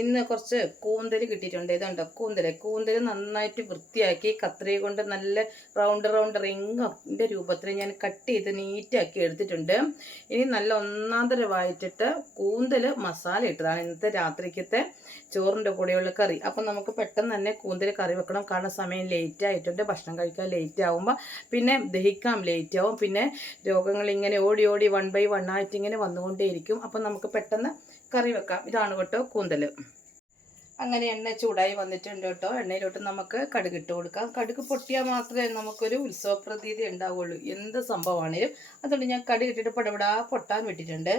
ഇന്ന് കുറച്ച് കൂന്തൽ കിട്ടിയിട്ടുണ്ട്. ഇതുണ്ടോ കൂന്തൽ നന്നായിട്ട് വൃത്തിയാക്കി കത്രിക കൊണ്ട് നല്ല റൗണ്ട് റിങ്ങിൻ്റെ രൂപത്തിൽ ഞാൻ കട്ട് ചെയ്ത് നീറ്റാക്കി എടുത്തിട്ടുണ്ട്. ഇനി നല്ല ഒന്നാന്തരമായിട്ടിട്ട് കൂന്തൽ മസാല ഇട്ടതാണ് ഇന്നത്തെ രാത്രിക്കത്തെ ചോറിൻ്റെ കൂടെയുള്ള കറി. അപ്പം നമുക്ക് പെട്ടെന്ന് തന്നെ കൂന്തൽ കറി വെക്കണം. കാരണം സമയം ലേറ്റ് ആയിട്ടുണ്ട്. ഭക്ഷണം കഴിക്കാൻ ലേറ്റ് ആകുമ്പോൾ പിന്നെ ദഹിക്കാൻ ലേറ്റ് ആവും. പിന്നെ രോഗങ്ങൾ ഇങ്ങനെ ഓടി 1 by 1 ആയിട്ട് ഇങ്ങനെ വന്നുകൊണ്ടേയിരിക്കും. അപ്പം നമുക്ക് പെട്ടെന്ന് കറി വെക്കാം. ഇതാണ് കേട്ടോ കൂന്തൽ. അങ്ങനെ എണ്ണ ചൂടായി വന്നിട്ടുണ്ട് കേട്ടോ. എണ്ണയിലോട്ട് നമുക്ക് കടുക് ഇട്ട് കൊടുക്കാം. കടുക് പൊട്ടിയാൽ മാത്രമേ നമുക്കൊരു ഉത്സവ പ്രതീതി ഉണ്ടാവുള്ളൂ, എന്ത് സംഭവമാണേലും. അതുകൊണ്ട് ഞാൻ കടുക് ഇട്ടിട്ട് പടപടാ പൊട്ടാൻ വിട്ടിട്ടുണ്ട്.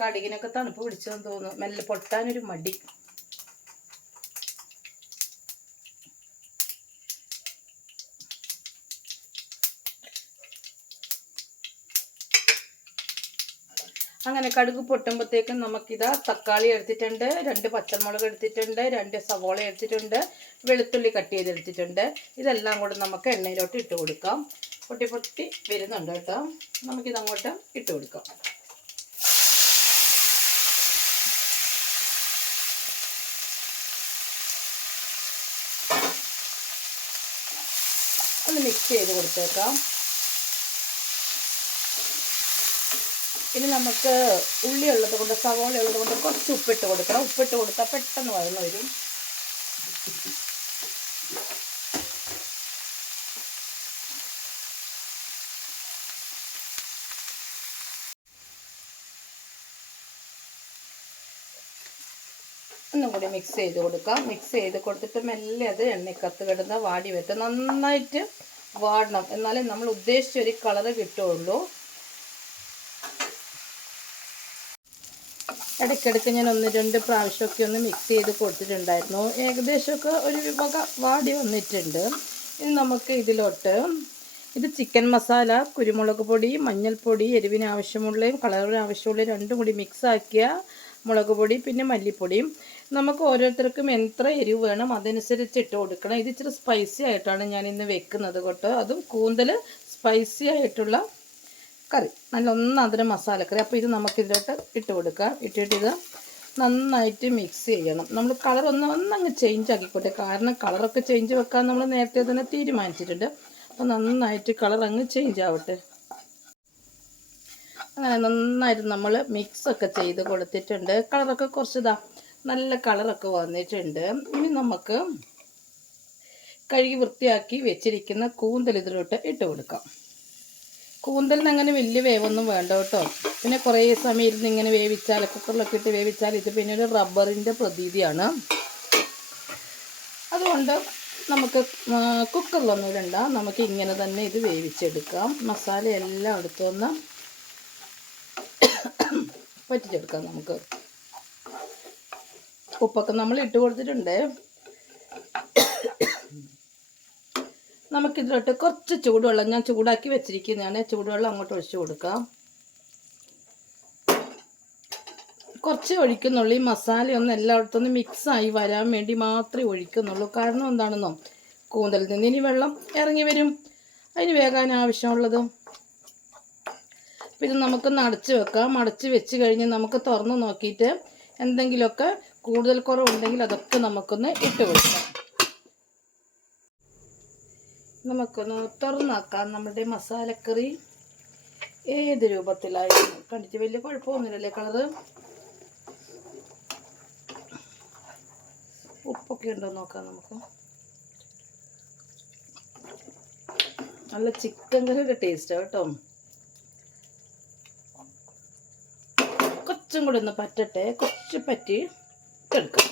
കടുകിനൊക്കെ തണുപ്പ് പിടിച്ചെന്ന് തോന്നുന്നു. മെല്ലെ പൊട്ടാനൊരു മടി. അങ്ങനെ കടുക് പൊട്ടുമ്പോഴത്തേക്കും നമുക്കിതാ തക്കാളി എടുത്തിട്ടുണ്ട്, 2 പച്ചമുളക് എടുത്തിട്ടുണ്ട്, 2 സവോള എടുത്തിട്ടുണ്ട്, വെളുത്തുള്ളി കട്ട് ചെയ്തെടുത്തിട്ടുണ്ട്. ഇതെല്ലാം കൂടെ നമുക്ക് എണ്ണയിലോട്ട് ഇട്ട് കൊടുക്കാം. പൊട്ടി വരുന്നുണ്ട് കേട്ടോ. നമുക്കിതങ്ങോട്ട് ഇട്ട് കൊടുക്കാം. ഒന്ന് മിക്സ് ചെയ്ത് കൊടുത്തേക്കാം. ഇനി നമുക്ക് ഉള്ളി ഉള്ളത് കൊണ്ട്, സവോള ഉള്ളത് കൊണ്ട് കുറച്ച് ഉപ്പിട്ട് കൊടുക്കണം. ഉപ്പിട്ട് കൊടുത്താൽ പെട്ടെന്ന് വഴന്ന് വരും. ഒന്നും കൂടി മിക്സ് ചെയ്ത് കൊടുക്കാം. മിക്സ് ചെയ്ത് കൊടുത്തിട്ട് മെല്ലെ അത് എണ്ണക്കകത്ത് കിടന്ന് വാടി വരും. നന്നായിട്ട് വാടണം, എന്നാലേ നമ്മൾ ഉദ്ദേശിച്ചൊരു കളറ് കിട്ടുള്ളൂ. ഇടയ്ക്കിടയ്ക്ക് ഞാൻ 1-2 പ്രാവശ്യമൊക്കെ ഒന്ന് മിക്സ് ചെയ്ത് കൊടുത്തിട്ടുണ്ടായിരുന്നു. ഏകദേശമൊക്കെ ഒരു വക വാടി വന്നിട്ടുണ്ട്. ഇനി നമുക്ക് ഇതിലോട്ട് ഇത് ചിക്കൻ മസാല, കുരുമുളക് പൊടി, മഞ്ഞൾപ്പൊടി, എരിവിന് ആവശ്യമുള്ളതും കളറിന് ആവശ്യമുള്ള രണ്ടും കൂടി മിക്സാക്കിയ മുളക് പൊടി, പിന്നെ മല്ലിപ്പൊടിയും. നമുക്ക് ഓരോരുത്തർക്കും എത്ര എരിവ് വേണം അതനുസരിച്ച് ഇട്ട് കൊടുക്കണം. ഇത് ഇച്ചിരി സ്പൈസി ആയിട്ടാണ് ഞാൻ ഇന്ന് വെക്കുന്നത് കേട്ടോ. അതും കൂന്തൽ സ്പൈസി ആയിട്ടുള്ള കറി, നല്ല ഒന്നാന്തരം മസാലക്കറി. അപ്പോൾ ഇത് നമുക്കിതിലോട്ട് ഇട്ട് കൊടുക്കാം. ഇട്ടിട്ട് ഇത് നന്നായിട്ട് മിക്സ് ചെയ്യണം. നമ്മൾ കളർ ഒന്നങ്ങ് ചേഞ്ച് ആക്കിക്കോട്ടെ. കാരണം കളറൊക്കെ ചേഞ്ച് വെക്കാൻ നമ്മൾ നേരത്തെ തന്നെ തീരുമാനിച്ചിട്ടുണ്ട്. അപ്പോൾ നന്നായിട്ട് കളർ അങ്ങ് ചേഞ്ച് ആവട്ടെ. അങ്ങനെ നന്നായിട്ട് നമ്മൾ മിക്സൊക്കെ ചെയ്ത് കൊടുത്തിട്ടുണ്ട്. കളറൊക്കെ കുറച്ചിതാ നല്ല കളറൊക്കെ വന്നിട്ടുണ്ട്. ഇനി നമുക്ക് കഴുകി വൃത്തിയാക്കി വെച്ചിരിക്കുന്ന കൂന്തൽ ഇതിലോട്ട് ഇട്ട് കൊടുക്കാം. കൂന്തലിന് അങ്ങനെ വലിയ വേവൊന്നും വേണ്ട കേട്ടോ. പിന്നെ കുറേ സമയം ഇരുന്ന് ഇങ്ങനെ വേവിച്ചാൽ, കുക്കറിലൊക്കെ ഇട്ട് വേവിച്ചാൽ ഇത് പിന്നെ ഒരു റബ്ബറിൻ്റെ പ്രതീതിയാണ്. അതുകൊണ്ട് നമുക്ക് കുക്കറിലൊന്നും ഇടണ്ട, നമുക്ക് ഇങ്ങനെ തന്നെ ഇത് വേവിച്ചെടുക്കാം. മസാല എല്ലാം എടുത്തൊന്ന് പറ്റിച്ചെടുക്കാം. നമുക്ക് ഉപ്പൊക്കെ നമ്മൾ ഇട്ട് കൊടുത്തിട്ടുണ്ട്. നമുക്കിതിലോട്ട് കുറച്ച് ചൂടുവെള്ളം ഞാൻ ചൂടാക്കി വെച്ചിരിക്കുന്നതാണ്. ചൂടുവെള്ളം അങ്ങോട്ട് ഒഴിച്ചു കൊടുക്കാം. കുറച്ച് ഒഴിക്കുന്നുള്ളൂ. ഈ മസാലയൊന്നും എല്ലായിടത്തൊന്നും മിക്സായി വരാൻ വേണ്ടി മാത്രമേ ഒഴിക്കുന്നുള്ളൂ. കാരണം എന്താണെന്നോ, കൂന്തലിൽ നിന്ന് ഇനി വെള്ളം ഇറങ്ങി വരും, അതിന് വേകാൻ ആവശ്യമുള്ളത്. പിന്നെ നമുക്കൊന്ന് അടച്ച് വെക്കാം. അടച്ച് വെച്ച് കഴിഞ്ഞ് നമുക്ക് തുറന്ന് നോക്കിയിട്ട് എന്തെങ്കിലുമൊക്കെ കൂടുതൽ കുറവുണ്ടെങ്കിൽ അതൊക്കെ നമുക്കൊന്ന് ഇട്ട് കൊടുക്കാം. നമുക്കൊന്ന് തുറന്നാക്കാം. നമ്മുടെ മസാലക്കറി ഏത് രൂപത്തിലായിരുന്നു കണ്ടിട്ട് വലിയ കുഴപ്പമൊന്നുമില്ലല്ലേ കളറ്. ഉപ്പൊക്കെ ഉണ്ടോ നോക്കാം നമുക്ക്. നല്ല ചിക്കൻ കറിയുടെ ടേസ്റ്റാണ് കേട്ടോ. കുറച്ചും കൂടി ഒന്ന് പറ്റട്ടെ, കുറച്ച് പറ്റി എടുക്കാം.